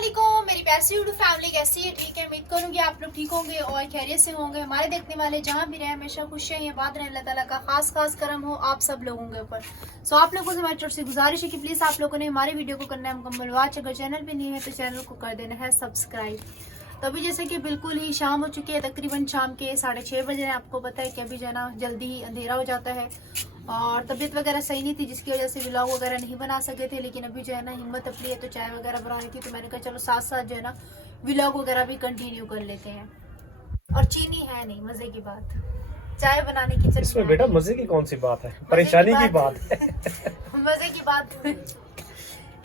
अस्सलामुअलैकुम मेरी प्यारी यूट्यूब फैमिली कैसी है। ठीक है, उम्मीद करूंगी आप लोग ठीक होंगे और खैरियत से होंगे। हमारे देखने वाले जहां भी रहे हमेशा खुश रहें, बात रहे, अल्लाह ताला का खास करम हो आप सब लोगों के ऊपर। सो आप लोगों से हमारी तरफ से गुजारिश है कि प्लीज आप लोगों ने हमारी वीडियो को करना है मुकम्मल वॉच। अगर चैनल पे नहीं है तो चैनल को कर देना है सब्सक्राइब। तो अभी जैसे कि बिल्कुल ही शाम हो चुकी है, तकरीबन शाम के 6:30 बजे हैं। आपको पता है कि अभी जो है ना जल्दी ही अंधेरा हो जाता है और तबीयत वगैरह सही नहीं थी जिसकी वजह से व्लॉग वगैरह नहीं बना सके थे। लेकिन अभी जो है ना हिम्मत अपनी है तो चाय वगैरह बनानी थी, तो मैंने कहा चलो साथ साथ जो है ना व्लॉग वगैरह भी कंटिन्यू कर लेते हैं। और चीनी है नहीं, मजे की बात, चाय बनाने की चटनी इसमें बेटा मजे की कौन सी बात है, परेशानी की बात है। मजे की बात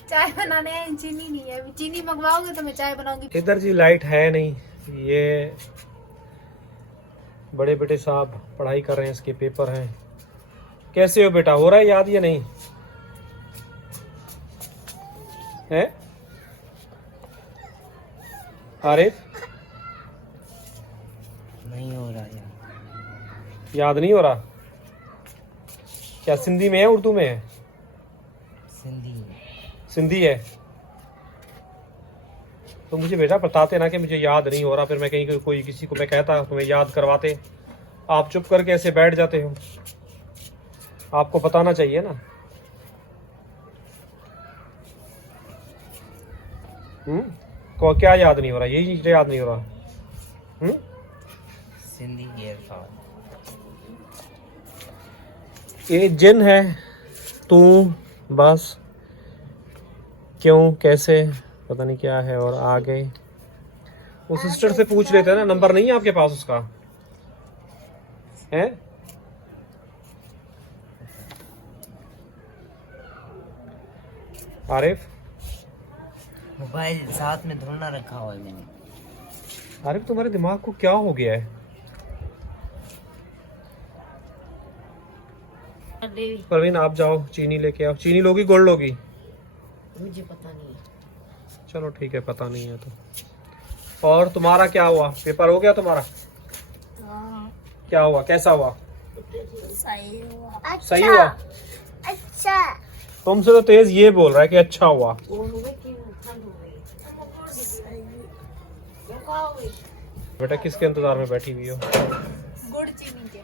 चाय बनाने है, चीनी नहीं है। चीनी मंगवाओगे तो मैं चाय बनाऊंगी। इधर जी लाइट है नहीं, ये बड़े बेटे साहब पढ़ाई कर रहे हैं, इसके पेपर हैं। कैसे हो बेटा, हो रहा है याद या नहीं है? आरिफ नहीं हो रहा याद नहीं हो रहा? क्या सिंधी में है उर्दू में है? सिंधी है। तो मुझे बेटा बताते ना कि मुझे याद नहीं हो रहा, फिर मैं कहीं कोई किसी को मैं कहता तुम्हें याद करवाते, आप चुप करके ऐसे बैठ जाते हो। आपको बताना चाहिए ना। को क्या याद नहीं हो रहा? यही चीज याद नहीं हो रहा। सिंधी ये जिन है तू, बस क्यों कैसे पता नहीं क्या है। और आगे वो सिस्टर से पूछ लेते हैं ना, नंबर नहीं है आपके पास उसका है? आरिफ मोबाइल साथ में धोना रखा हुआ है मैंने। आरिफ तुम्हारे दिमाग को क्या हो गया है? परवीन आप जाओ चीनी लेके आओ। चीनी लोगी गोल्ड लोगी? मुझे पता नहीं। चलो ठीक है, पता नहीं है तो। और तुम्हारा क्या हुआ, पेपर हो गया तुम्हारा? क्या हुआ, कैसा हुआ? सही हुआ। अच्छा तुमसे तो तेज ये बोल रहा है कि अच्छा हुआ। बेटा किसके इंतजार में बैठी हुई हो? गुड़ चीनी के।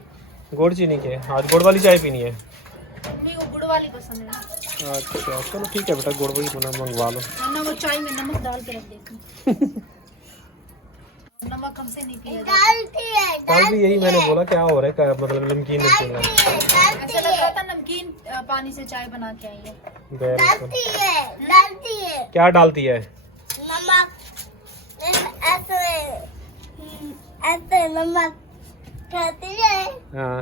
गुड़ चीनी के? आज गुड़ वाली चाय पीनी है? मम्मी को गुड़ वाली पसंद है। अच्छा चलो ठीक है बेटा, गुड़ वाली मंगवा लो। ना वो चाय में नमक डाल के रख देती नमक हमसे नहीं पिया जाता। कल भी यही मैंने बोला, क्या हो रहा है मतलब नमकीन नमकीन ऐसा लग रहा था नमकीन पानी से चाय बना के आई है। डालती है क्या डालती है? नमक। ऐसे नमक खाती है। हाँ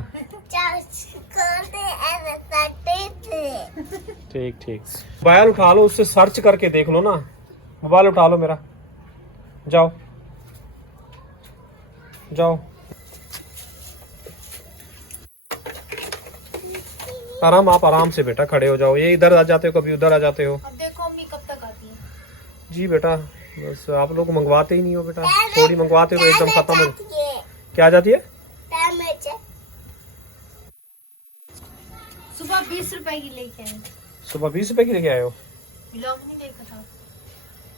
ठीक ठीक। मोबाइल उठा लो, उससे सर्च करके देख लो ना। मोबाइल उठा लो मेरा, जाओ जाओ आराम, आप आराम से बेटा खड़े हो जाओ। ये इधर आ जाते हो, कभी उधर आ जाते हो। अब देखो अम्मी कब तक आती है। जी बेटा बस आप लोग मंगवाते ही नहीं हो बेटा, थोड़ी मंगवाते हो एकदम खत्म हो। क्या आ जाती है? सुबह 20 रुपए की लेके आए। सुबह 20 रुपए की लेके आए हो? व्लॉग नहीं देखा था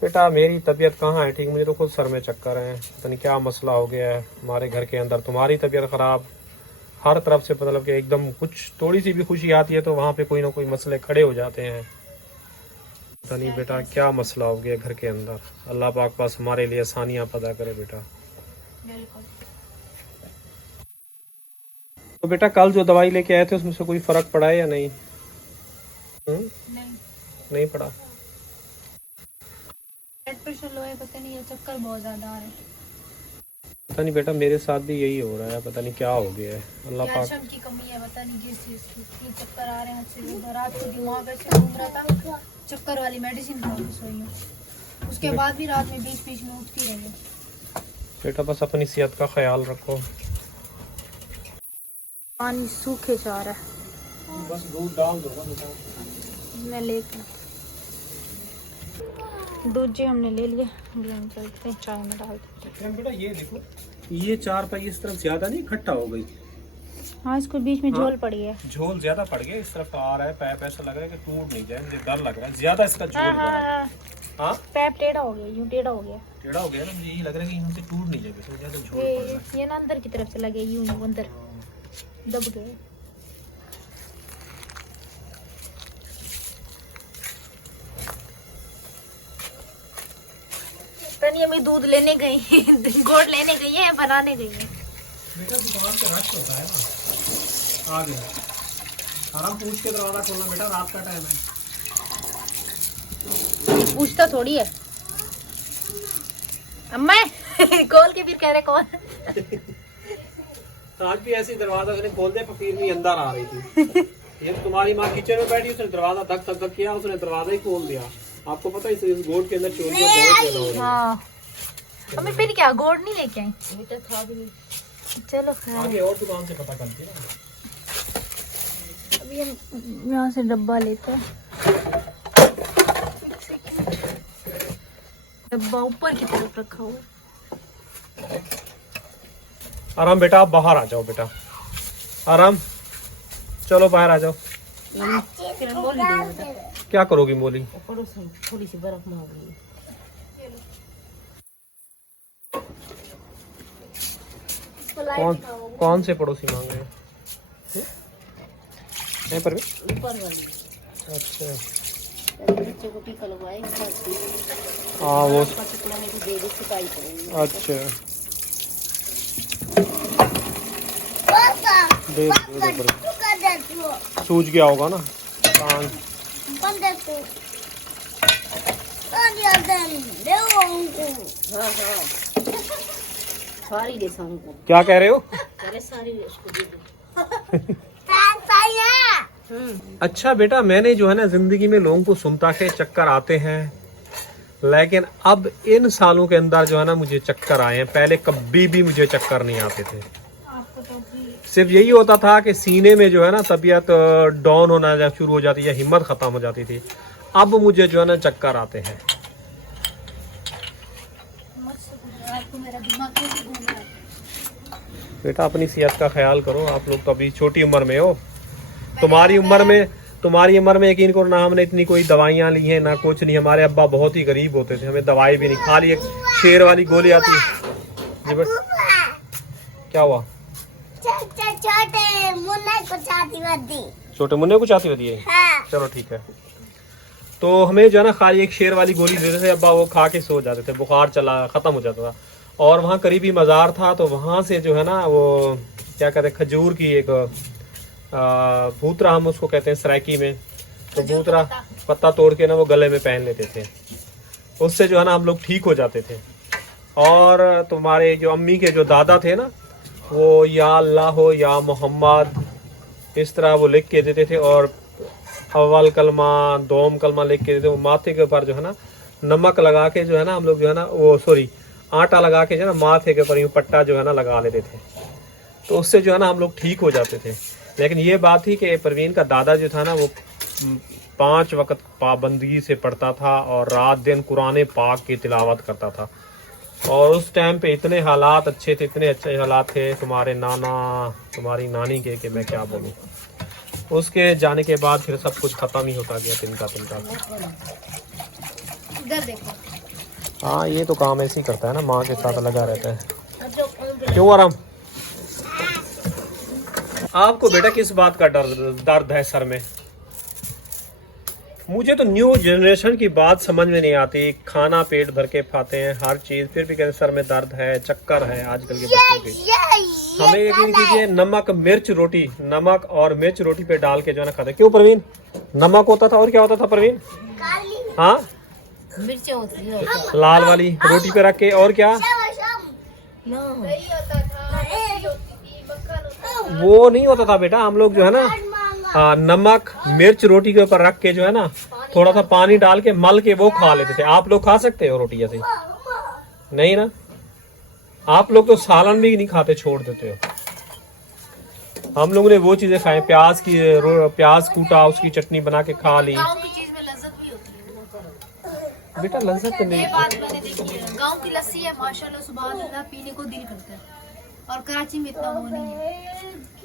बेटा मेरी तबीयत कहाँ है ठीक, मुझे तो खुद सर में चक्कर है, पता नहीं क्या मसला हो गया है हमारे घर के अंदर। तुम्हारी तबीयत खराब, हर तरफ से मतलब कि एकदम कुछ थोड़ी सी भी खुशी आती है तो वहाँ पे कोई ना कोई मसले खड़े हो जाते हैं। पता नहीं बेटा क्या मसला हो गया घर के अंदर। अल्लाह पाक पास हमारे लिए आसानियाँ पैदा करे बेटा। बिल्कुल। तो बेटा कल जो दवाई लेके आए थे उसमें से कोई फर्क पड़ा है या नहीं? नहीं पड़ा। ब्लड प्रेशर लो है, पता नहीं, ये चक्कर बहुत ज्यादा आ रहे हैं। पता नहीं बेटा मेरे साथ भी यही हो रहा है, पता नहीं क्या हो गया है। अल्लाह पाक कैल्शियम की कमी है, पता नहीं जिस चीज की चक्कर आ रहे हैं। अच्छे रात को दिमाग ऐसे घूम रहा था, चक्कर वाली मेडिसिन खा के सोई हूँ। उसके बाद भी रात में बीच में उठती रही है। बेटा बस अपनी सेहत का ख्याल रखो। पानी सूखे जा रहा है, बस दूध डाल दो मैं लेकर दूध जी हमने ले लिया। अभी हम चलते हैं चाय में डाल देते हैं। बेटा ये देखो, ये 4 पाई इस तरफ ज्यादा नहीं इकट्ठा हो गई? हाँ इसको बीच में झोल पड़ी है। झोल ज्यादा पड़ गया, इस तरफ आ रहा है पैप, ऐसा लग रहा है कि टूट नहीं जाए, मुझे डर लग रहा है ज्यादा इसका झोल बड़ा है। हाँ पैप टेढ़ा हो गया, यूं टेढ़ा हो गया। टेढ़ा हो गया ना, मुझे यही लग रहा है कि यहाँ से टूट नहीं जाएगा, तो ज्यादा झोल पड़ रहा है। ये ना अंदर की तरफ से लगे, यूं अंदर दब गए। तनी अम्मी दूध लेने गई गोड़ लेने गई है, बनाने गई है। बेटा दुकान पे रश होता है ना। आ गया। आराम पूछ के दरवाजा खोलना बेटा, रात का टाइम है। पूछता थोड़ी है अम्मा खोल के फिर कह रहे कौन। आज भी ऐसे ही दरवाजा उसने खोल दिया, फिर भी अंदर आ रही थी। ये तुम्हारी माँ किचन में बैठी, उसने दरवाजा धक धक धक किया, उसने दरवाजा ही खोल दिया। आपको पता है इस गोट के अंदर चोरियां बहुत ज्यादा हो रही हैं। हाँ अम्मी फिर क्या गोड़ नहीं लेके आई? बेटा था भी नहीं। चलो खैर, आगे और दुकान से पता करते हैं ना। अभी हम यहाँ से डब्बा लेते हैं। डब्बा ऊपर की तरफ रखा हुआ। आराम बेटा, आप बाहर आ जाओ बेटा, आराम चलो बाहर आ जाओ। फिर हम बोल देंगे बेटा। क्या करोगी मोली? पड़ोस में थोड़ी सी बर्फ मांग रही कौन से पड़ोसी मांग रहे हैं? यहीं पर भी? ऊपर वाली। अच्छा बच्चे को टीका लगवाएंगे, हाँ वो टुकड़ा में भी दे दे, सिकाई करेंगे। अच्छा दे सूझ गया होगा ना कान। हाँ हाँ सारी दे को। क्या कह रहे हो? अरे सारी दे उसको दे दो। अच्छा बेटा, मैंने जो है ना जिंदगी में लोगों को सुनता के चक्कर आते हैं, लेकिन अब इन सालों के अंदर जो है ना मुझे चक्कर आए हैं। पहले कभी भी मुझे चक्कर नहीं आते थे। सिर्फ यही होता था कि सीने में जो है ना तबीयत डाउन होना शुरू हो जाती है, हिम्मत खत्म हो जाती थी। अब मुझे जो है ना चक्कर आते हैं। बेटा अपनी सेहत का ख्याल करो, आप लोग तो अभी छोटी उम्र में हो। तुम्हारी उम्र में यकीन करो ना, हमने इतनी कोई दवाइयाँ ली हैं ना कुछ नहीं। हमारे अब्बा बहुत ही गरीब होते थे, हमें दवाई भी नहीं, खाली एक शेर वाली गोली आती। जी बेटा क्या हुआ? छोटे मुन्ने को चाहती होती है। चलो ठीक है। तो हमें जो है ना खाली एक शेर वाली गोली देते थे अब्बा, वो खा के सो जाते थे, बुखार चला खत्म हो जाता था। और वहाँ करीबी मज़ार था, तो वहाँ से जो है ना वो क्या कहते हैं, खजूर की एक भूतरा हम उसको कहते हैं सराइकी में, तो भूतरा पत्ता तोड़ के ना वो गले में पहन लेते थे। उससे जो है ना हम लोग ठीक हो जाते थे। और तुम्हारे जो अम्मी के जो दादा थे ना, वो या अल्लाह हो या मोहम्मद इस तरह वो लिख के देते थे, और अव्वल कलमा दोम कलमा लिख के देते। वो माथे के ऊपर जो है ना नमक लगा के जो है ना हम लोग जो है ना वो आटा लगा के जो है ना माथे के ऊपर यूँ पट्टा जो है ना लगा लेते थे, तो उससे जो है ना हम लोग ठीक हो जाते थे। लेकिन ये बात थी कि परवीन का दादा जो था ना वो 5 वक्त पाबंदी से पढ़ता था और रात दिन कुरान पाक की तिलावत करता था। और उस टाइम पे इतने हालात अच्छे थे, इतने अच्छे हालात थे तुम्हारे नाना तुम्हारी नानी के कि मैं क्या बोलूँ। उसके जाने के बाद फिर सब कुछ खत्म ही होता गया तिनका तिनका। इधर देखो। हाँ ये तो काम ऐसे ही करता है ना, माँ के साथ लगा रहता है। क्यों आराम? आपको बेटा किस बात का दर्द है सर में? मुझे तो न्यू जनरेशन की बात समझ में नहीं आती। खाना पेट भर के खाते हैं हर चीज, फिर भी कहते सर में दर्द है, चक्कर है आजकल के बच्चों के। हमें यकीन कीजिए नमक मिर्च रोटी, नमक और मिर्च रोटी पे डाल के जो है ना खाते। क्यों परवीन? नमक होता था और क्या होता था परवीन? हाँ मिर्चें होती है लाल वाली रोटी पे रख के, और क्या? वो नहीं होता था बेटा। हम लोग जो है ना नमक मिर्च रोटी के ऊपर रख के जो है ना थोड़ा सा पानी डाल के मल के वो खा लेते थे। आप लोग खा सकते हो रोटी ऐसे? नहीं ना, आप लोग तो सालन भी नहीं खाते, छोड़ देते हो। हम लोगों ने वो चीजें खाए, प्याज कूटा उसकी चटनी बना के खा ली। गाँव की चीज में लज्जत भी होती है बेटा लज्जत नहीं। ये बात मैंने देखी है। गाँव की लस्सी है माशाल्लाह, सुभान अल्लाह, पीने को दिल करता है। और कराची में इतना वो नहीं है।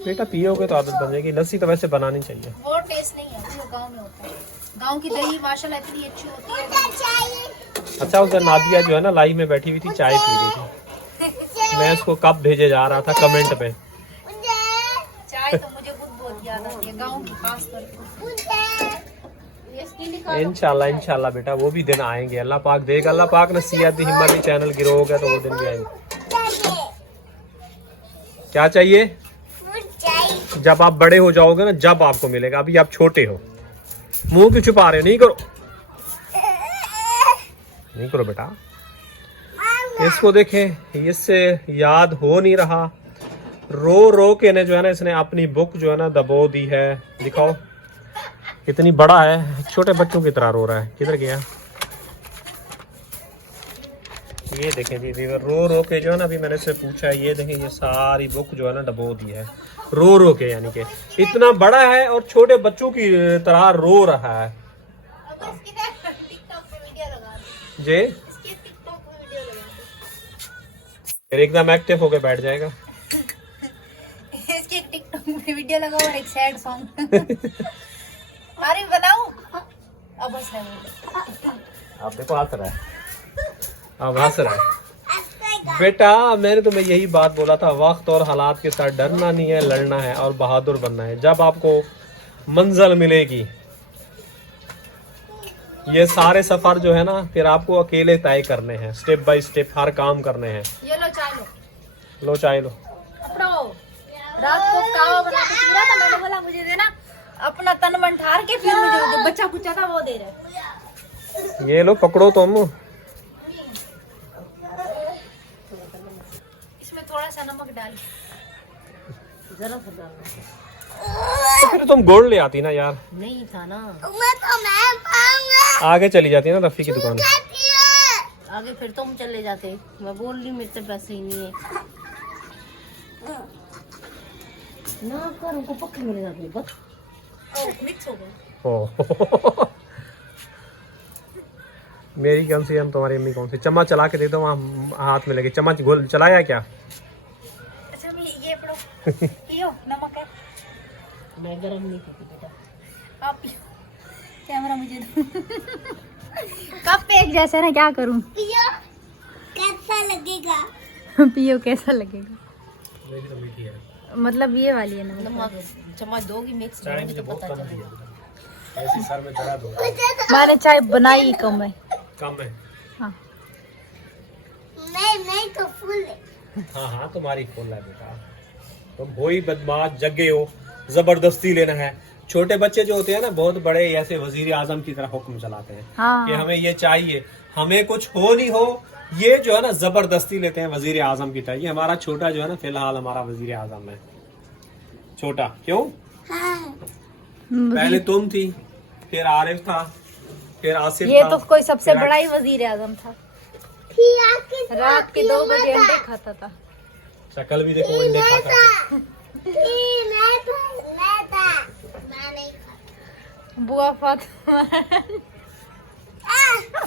बेटा पियोगे तो आदत बन जाएगी। लस्सी तो वैसे बनानी चाहिए। वो टेस्ट नहीं है जो गाँव में होता है। गांव की दही माशाल्लाह इतनी अच्छी होती है। अच्छा उधर नादिया जो है ना लाई में बैठी हुई थी, चाय पी रही थी। मैं उसको कप भेजे जा रहा था कमेंट पे। चाय तो मुझे खुद बहुत याद आती है गांव की, खास करके। इंशाल्लाह इंशाल्लाह बेटा वो भी दिन आएंगे, अल्लाह पाक देगा। अल्लाह पाक ने सियात दी हिम्मत चैनल गिरो होगा तो वो दिन भी आएंगे। क्या चाहिए? जब आप बड़े हो जाओगे ना जब आपको मिलेगा, अभी आप छोटे हो। मुंह क्यों छुपा रहे हो? नहीं करो, नहीं करो बेटा। इसको देखे, इससे याद हो नहीं रहा। रो रो के ने जो है ना इसने अपनी बुक जो है ना दबो दी है। दिखाओ कितनी बड़ा है, छोटे बच्चों की तरह रो रहा है। किधर गया? ये देखें जी व्यूअर, रो रो के जो है ना, अभी मैंने इससे पूछा है, ये देखें ये सारी बुक जो है ना डबो दी है रो रो के। यानी कि इतना बड़ा है और छोटे बच्चों की तरह रो रहा है जी। फिर एकदम एक्टिव होके बैठ जाएगा। इसकी टिकटॉक में वीडियो लगाओ और एक सैड सॉन्ग। अरे बनाओ अब हंस रहा है। आप देखो हंस रहा है, अब हंस रहा है। बेटा मैंने तुम्हें यही बात बोला था, वक्त और हालात के साथ डरना नहीं है, लड़ना है और बहादुर बनना है। जब आपको मंजिल मिलेगी, ये सारे सफर जो है ना फिर आपको अकेले तय करने हैं, स्टेप बाय स्टेप हर काम करने हैं। ये लो चाय लो, लो चाय लो। अपना रात को कावा बना के पी रहा था, मैंने बोला मुझे देना, अपना तन मन ठार के फिर मुझे जो बच्चा कुचा था वो दे रहे। ये लो पकड़ो तुम। इसमें थोड़ा सा नमक डाल, जरा सा डाल। तो फिर तुम गोल्ड ले आती ना यार। नहीं था ना, आगे चली जाती है ना रफी की दुकान। आगे फिर तुम चले जाते। मैं बोल रही मेरे से पैसे ही नहीं है ना, कर उनको पक्के मिल जाते बस। मिक्स हो गए। ओह मेरी कौन सी हम तुम्हारी अम्मी कौन सी? चम्मच चला के दे दो, वहाँ हाथ में लगे। चम्मच गोल चलाया क्या? अच्छा मैं ये पढ़ो पियो, नमक है। मैं गरम नहीं पीती बेटा, आप पियो। कैमरा मुझे कब पे एक जैसे ना, क्या करूं? पियो कैसा लगेगा? पियो कैसा लगेगा? मेरी तो मीठी है, मतलब ये वाली है नमक। चम्मच दोगी मिक्स करोगी तो पता चलेगा। ऐसी सर में दर्द हो रहा है। मैंने चाय बनाई कम है। कम है? हाँ नहीं तो फुल है। हाँ हाँ तुम्हारी फुल है बेटा, तुम हो ही बदमाश, जगे हो, जबरदस्ती लेना है। छोटे बच्चे जो होते हैं ना बहुत बड़े ऐसे वजीर आजम की तरह हुक्म चलाते हैं हाँ। कि हमें ये चाहिए, हमें कुछ हो नहीं हो, ये जो है ना जबरदस्ती लेते हैं वजीर आजम की तरह। ये हमारा छोटा जो है ना फिलहाल हमारा वजीर आजम है। छोटा क्यों? पहले तुम थी, फिर आरिफ था, फिर आसिफ ये था, तो कोई सबसे फिर बड़ा ही वजीर आजम था। रात के 2 बजे अंडे खाता था। शक्ल भी देखो अंडे खाता था। बुआ फातिमा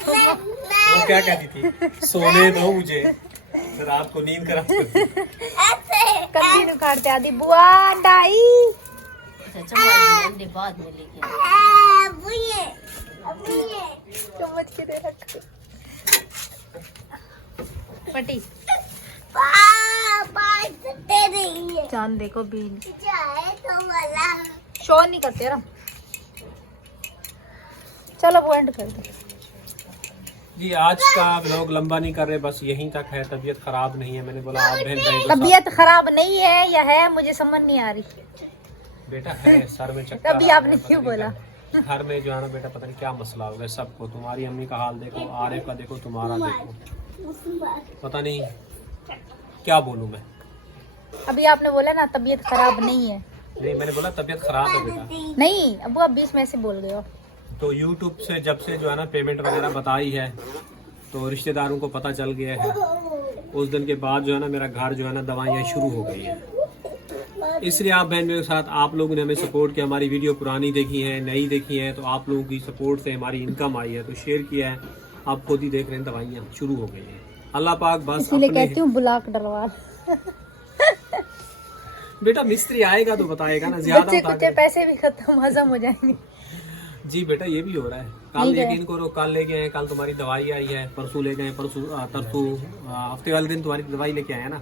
वो क्या कहती थी? सोने दो मुझे, रात को नींद खराब करती। कत्ती उखाड़ते आदि बुआ अंडाई। अंडे बाद में लेके चम्मच के दे रख पटी। चांद देखो भी शो नहीं करते यार। चलो वो एंड कर दो जी। आज का व्लॉग लंबा नहीं कर रहे, बस यहीं तक है। तबीयत खराब नहीं है, मैंने बोला आप बहन भाई तबीयत खराब नहीं है या है मुझे समझ नहीं आ रही। बेटा है सर में चक्कर। अभी आपने क्यों बोला? घर में जो है ना बेटा पता नहीं क्या मसला हो गया सबको। तुम्हारी अम्मी का हाल देखो, आरिफ का देखो, तुम्हारा देखो, पता नहीं क्या बोलूं मैं। अभी आपने बोला ना तबीयत खराब नहीं है। नहीं मैंने बोला तबीयत खराब है बेटा। नहीं अब आप बीच में से बोल गए हो। तो यूट्यूब से जब से जो है ना पेमेंट वगैरह बताई है तो रिश्तेदारों को पता चल गया है। उस दिन के बाद जो है ना मेरा घर जो है ना दवाइयाँ शुरू हो गई है। इसलिए आप बहन के साथ आप लोगों ने हमें सपोर्ट किया, हमारी वीडियो पुरानी देखी है, नई देखी है, तो आप लोगों की सपोर्ट से हमारी इनकम आई है तो शेयर किया है। आप खुद ही देख रहे हैं दवाइयाँ शुरू हो गई है। अल्लाह पाक बस इसीलिए कहती हूँ ब्लॉक डलवा। बेटा मिस्त्री आएगा तो बताएगा ना, ज्यादा बच्चे कुछ पैसे भी खत्म हजम हो जाएंगे। जी बेटा ये भी हो रहा है। कल यकीन करो, कल लेके आए, कल तुम्हारी दवाई आई है, परसों लेके आए, तरसों हफ्ते वाले दिन तुम्हारी दवाई लेके आए ना,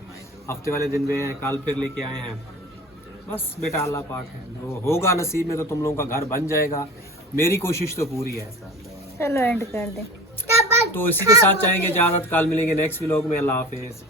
हफ्ते वाले दिन गए हैं, कल फिर लेके आए हैं। बस बेटा अल्लाह पाक है, जो होगा नसीब में तो तुम लोगों का घर बन जाएगा। मेरी कोशिश तो पूरी है। चलो एंड कर दे। तो इसी के साथ चाहेंगे इजाजत, कल मिलेंगे नेक्स्ट व्लॉग में। अल्लाह हाफिज।